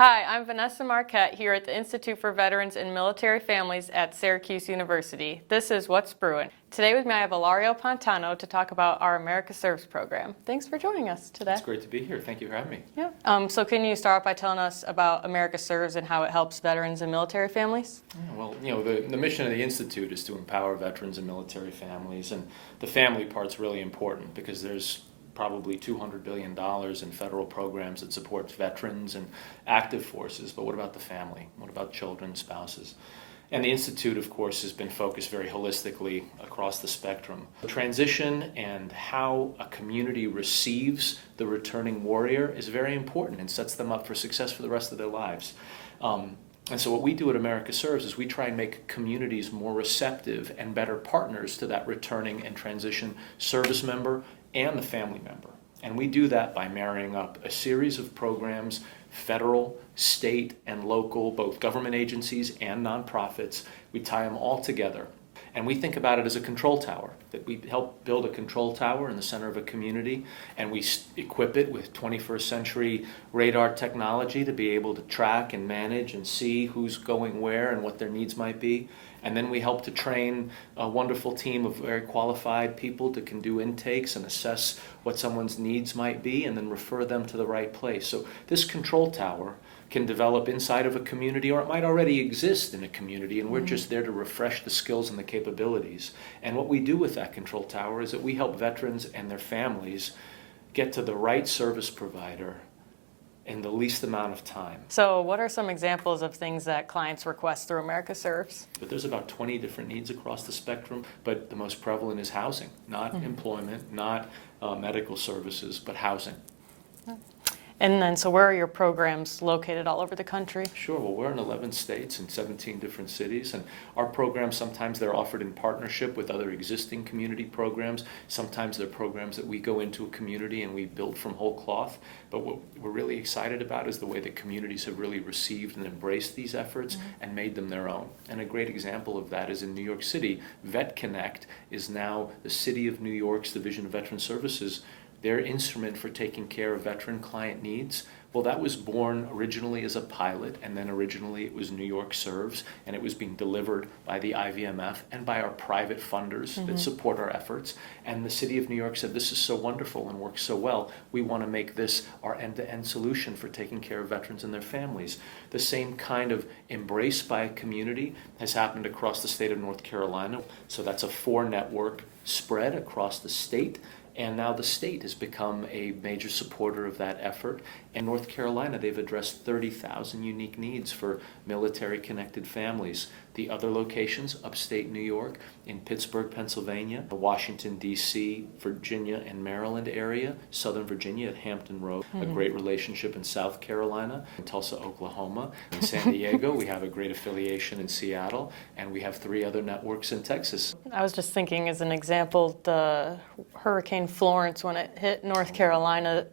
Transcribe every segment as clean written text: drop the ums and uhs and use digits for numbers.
Hi, I'm Vanessa Marquette here at the Institute for Veterans and Military Families at Syracuse University. This is What's Brewin. Today with me I have Ilario Pantano to talk about our AmericaServes program. Thanks for joining us today. It's great to be here. Thank you for having me. Yeah. So can you start off by telling us about AmericaServes and how it helps veterans and military families? Well, the mission of the Institute is to empower veterans and military families, and the family part's really important because there's probably $200 billion in federal programs that support veterans and active forces, but what about the family? What about children, spouses? And the Institute, of course, has been focused very holistically across the spectrum. The transition and how a community receives the returning warrior is very important and sets them up for success for the rest of their lives. And so what we do at AmericaServes is we try and make communities more receptive and better partners to that returning and transition service member and the family member. And we do that by marrying up a series of programs, federal, state, and local, both government agencies and nonprofits. We tie them all together. And we think about it as a control tower, that we help build a control tower in the center of a community, and we equip it with 21st century radar technology to be able to track and manage and see who's going where and what their needs might be. And then we help to train a wonderful team of very qualified people that can do intakes and assess what someone's needs might be and then refer them to the right place. So this control tower can develop inside of a community, or it might already exist in a community, and we're just there to refresh the skills and the capabilities. And what we do with that control tower is that we help veterans and their families get to the right service provider in the least amount of time. So what are some examples of things that clients request through AmericaServes? But there's about 20 different needs across the spectrum, but the most prevalent is housing, not employment, not medical services, but housing. And then, so where are your programs located all over the country? Sure. Well, we're in 11 states and 17 different cities, and our programs, sometimes they're offered in partnership with other existing community programs. Sometimes they're programs that we go into a community and we build from whole cloth. But what we're really excited about is the way that communities have really received and embraced these efforts and made them their own. And a great example of that is in New York City. Vet Connect is now the City of New York's Division of Veteran Services, their instrument for taking care of veteran client needs. Well, that was born originally as a pilot, and then originally it was New York Serves, and it was being delivered by the IVMF and by our private funders that support our efforts. And the City of New York said, this is so wonderful and works so well, we want to make this our end-to-end solution for taking care of veterans and their families. The same kind of embrace by a community has happened across the state of North Carolina. So that's a 4-network spread across the state. And now the state has become a major supporter of that effort. In North Carolina, they've addressed 30,000 unique needs for military-connected families. The other locations, upstate New York, in Pittsburgh, Pennsylvania, the Washington, D.C., Virginia, and Maryland area, Southern Virginia at Hampton Road, a great relationship in South Carolina, in Tulsa, Oklahoma. In San Diego, we have a great affiliation in Seattle, and we have 3 other networks in Texas. I was just thinking, as an example, the Hurricane Florence, when it hit North Carolina,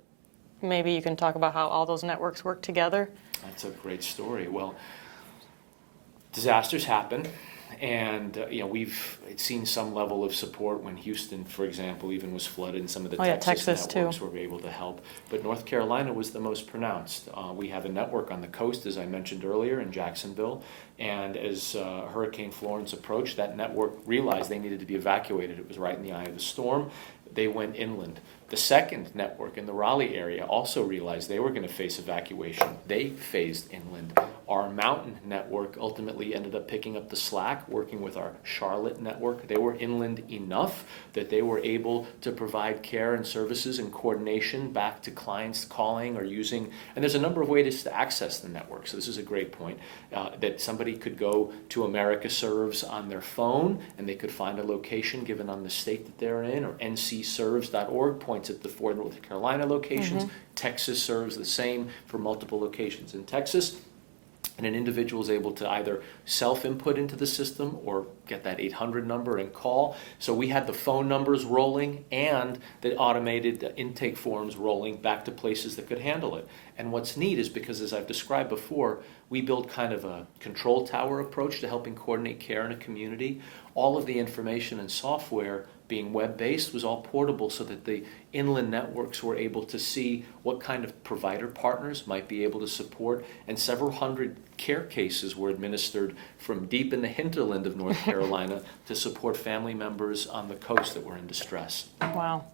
maybe you can talk about how all those networks work together. That's a great story. Well, disasters happen, and we've seen some level of support when Houston, for example, even was flooded, and some of the Texas networks were able to help. But North Carolina was the most pronounced. We have a network on the coast, as I mentioned earlier, in Jacksonville, and as Hurricane Florence approached, that network realized they needed to be evacuated. It was right in the eye of the storm. They went inland. The second network in the Raleigh area also realized they were going to face evacuation. They phased inland. Our mountain network ultimately ended up picking up the slack, working with our Charlotte network. They were inland enough that they were able to provide care and services and coordination back to clients calling or using. And there's a number of ways to access the network. So this is a great point, that somebody could go to AmericaServes on their phone, and they could find a location given on the state that they're in, or ncserves.org points at the 4 North Carolina locations. Texas serves the same for multiple locations in Texas. And an individual is able to either self-input into the system or get that 800 number and call. So we had the phone numbers rolling and the automated intake forms rolling back to places that could handle it. And what's neat is because, as I've described before, we build kind of a control tower approach to helping coordinate care in a community. All of the information and software, being web-based, was all portable so that the inland networks were able to see what kind of provider partners might be able to support, and several hundred care cases were administered from deep in the hinterland of North Carolina to support family members on the coast that were in distress. Wow.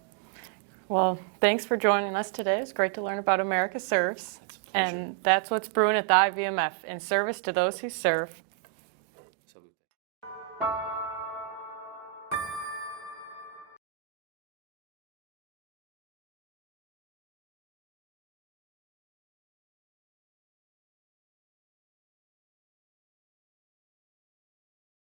Well, thanks for joining us today. It's great to learn about AmericaServes. It's a pleasure. And that's what's brewing at the IVMF, in service to those who serve. Salute.